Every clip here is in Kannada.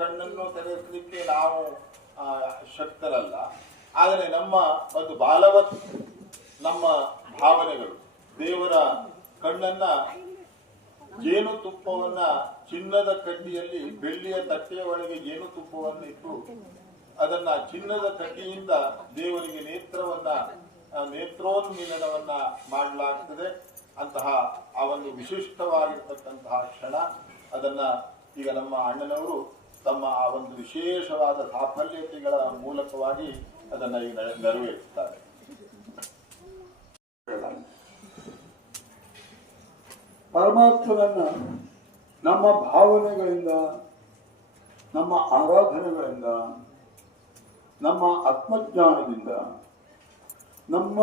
ಕಣ್ಣನ್ನು ತೆರೆಸಲಿಕ್ಕೆ ನಾವು ಶಕ್ತರಲ್ಲ. ಆದರೆ ನಮ್ಮ ಒಂದು ಬಾಲವತ್ ನಮ್ಮ ಭಾವನೆಗಳು ದೇವರ ಕಣ್ಣನ್ನ ಜೇನುತುಪ್ಪವನ್ನ ಚಿನ್ನದ ಕಡ್ಡಿಯಲ್ಲಿ ಬೆಳ್ಳಿಯ ತಟ್ಟೆಯ ಒಳಗೆ ಜೇನುತುಪ್ಪವನ್ನು ಇಟ್ಟು ಅದನ್ನ ಚಿನ್ನದ ಕಡ್ಡಿಯಿಂದ ದೇವರಿಗೆ ನೇತ್ರೋನ್ಮೀಲನವನ್ನ ಮಾಡಲಾಗ್ತದೆ. ಅಂತಹ ಆ ಒಂದು ವಿಶಿಷ್ಟವಾಗಿರ್ತಕ್ಕಂತಹ ಕ್ಷಣ ಅದನ್ನ ಈಗ ನಮ್ಮ ಅಣ್ಣನವರು ತಮ್ಮ ಆ ಒಂದು ವಿಶೇಷವಾದ ಸಾಫಲ್ಯತೆಗಳ ಮೂಲಕವಾಗಿ ಅದನ್ನ ಈಗ ನೆರವೇರಿಸ್ತಾರೆ. ಪರಮಾತ್ಮನನ್ನ ನಮ್ಮ ಭಾವನೆಗಳಿಂದ, ನಮ್ಮ ಆರಾಧನೆಗಳಿಂದ, ನಮ್ಮ ಆತ್ಮಜ್ಞಾನದಿಂದ, ನಮ್ಮ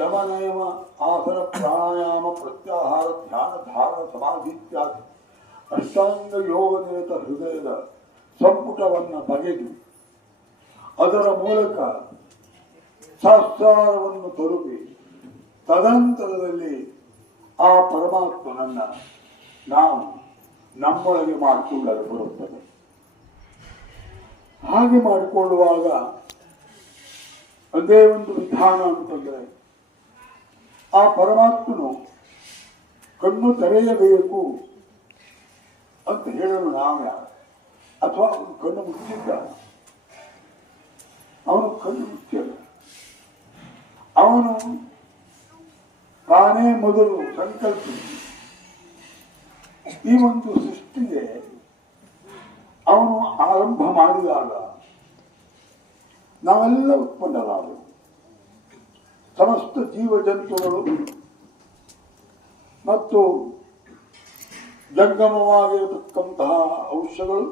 ಯಮನಯಮ ಆಸನ ಪ್ರಾಣಾಯಾಮ ಪ್ರತ್ಯಾಹಾರ ಧ್ಯಾನ ಧಾರಣ ಸಮಾಧಿ ಇತ್ಯಾದಿ ಅಷ್ಟಾಂಗ ಯೋಗ ನಿರತ ಹೃದಯದ ಸಂಪುಟವನ್ನು ಬಗೆದು ಅದರ ಮೂಲಕ ಸಹಸ್ರಾರವನ್ನು ತಲುಪಿ ತದನಂತರದಲ್ಲಿ ಆ ಪರಮಾತ್ಮನನ್ನ ನಾವು ನಮ್ಮೊಳಗೆ ಮಾಡಿಕೊಳ್ಳಲು ಬರುತ್ತದೆ. ಹಾಗೆ ಮಾಡಿಕೊಳ್ಳುವಾಗ ಒಂದೇ ಒಂದು ವಿಧಾನ ಅಂತಂದ್ರೆ ಆ ಪರಮಾತ್ಮನು ಕಣ್ಣು ತೆರೆಯಬೇಕು ಅಂತ ಹೇಳಲು ನಾವು ಯಾರು? ಅಥವಾ ಅವನು ಕಣ್ಣು ಮುಚ್ಚಿದ್ದ? ಅವನು ಕಣ್ಣು ಮುಚ್ಚಿಲ್ಲ. ಅವನು ತಾನೇ ಮೊದಲು ಸಂಕಲ್ಪಿಸಿ ಈ ಒಂದು ಸೃಷ್ಟಿಗೆ ಅವನು ಆರಂಭ ಮಾಡಿದಾಗ ನಾವೆಲ್ಲ ಉತ್ಪನ್ನರಾದವು. ಸಮಸ್ತ ಜೀವ ಜಂತುಗಳು ಮತ್ತು ಜಂಗಮವಾಗಿರತಕ್ಕಂತಹ ಔಷಧಗಳು,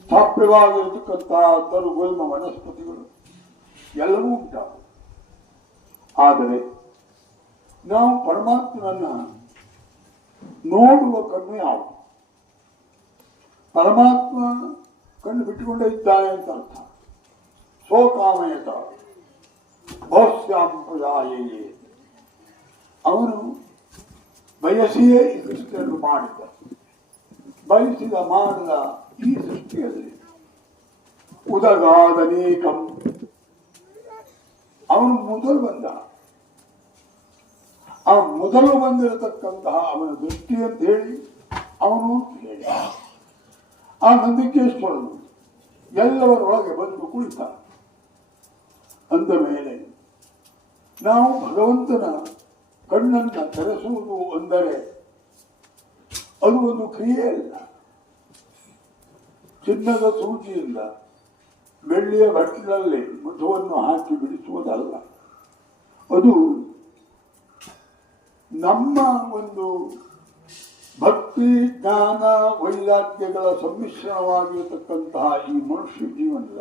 ಸ್ಥಾಪ್ಯವಾಗಿರತಕ್ಕಂತಹ ತರುಗುಲ್ಮ ವನಸ್ಪತಿಗಳು ಎಲ್ಲವೂ ಉಂಟಾದವು. ಆದರೆ ನಾವು ಪರಮಾತ್ಮನನ್ನ ನೋಡುವ ಕಣ್ಣು ಯಾವುದು? ಪರಮಾತ್ಮ ಕಣ್ಣು ಬಿಟ್ಟುಕೊಂಡೇ ಇದ್ದಾನೆ ಅಂತ ಅರ್ಥ. ಸ್ವಕಾಮಯತ ಬಹುಶ್ಯಾಂಪುಜಾಯೇ, ಅವನು ಬಯಸಿಯೇ ಈ ಸೃಷ್ಟಿಯನ್ನು ಮಾಡಿದ. ಬಯಸಿದ ಮಾಡಿದ ಈ ಸೃಷ್ಟಿಯಲ್ಲಿ ಉದಗಾದನೇಕಂ, ಅವನು ಮೊದಲು ಬಂದ. ಆ ಮೊದಲು ಬಂದಿರತಕ್ಕಂತಹ ಅವನ ದೃಷ್ಟಿ ಅಂತ ಹೇಳಿ ಅವನು ಅಂತ ಹೇಳಿ ಆ ನಂದಿಕೇಶ್ವರನು ಎಲ್ಲವರೊಳಗೆ ಬಂದು ಕುಳಿತ. ಅಂದ ಮೇಲೆ ನಾವು ಭಗವಂತನ ಕಣ್ಣನ್ನು ತೆರೆಸುವುದು ಅಂದರೆ ಅದು ಒಂದು ಕ್ರಿಯೆ ಅಲ್ಲ. ಚಿನ್ನದ ಸೂಜಿಯಿಂದ ಬೆಳ್ಳಿಯ ಬಟ್ಟಲಲ್ಲಿ ಮಧುವನ್ನು ಹಾಕಿ ಬಿಡಿಸುವುದಲ್ಲ. ಅದು ನಮ್ಮ ಒಂದು ಭಕ್ತಿ ಜ್ಞಾನ ವೈರಾಗ್ಯಗಳ ಸಮ್ಮಿಶ್ರಣವಾಗಿರತಕ್ಕಂತಹ ಈ ಮನುಷ್ಯ ಜೀವನದ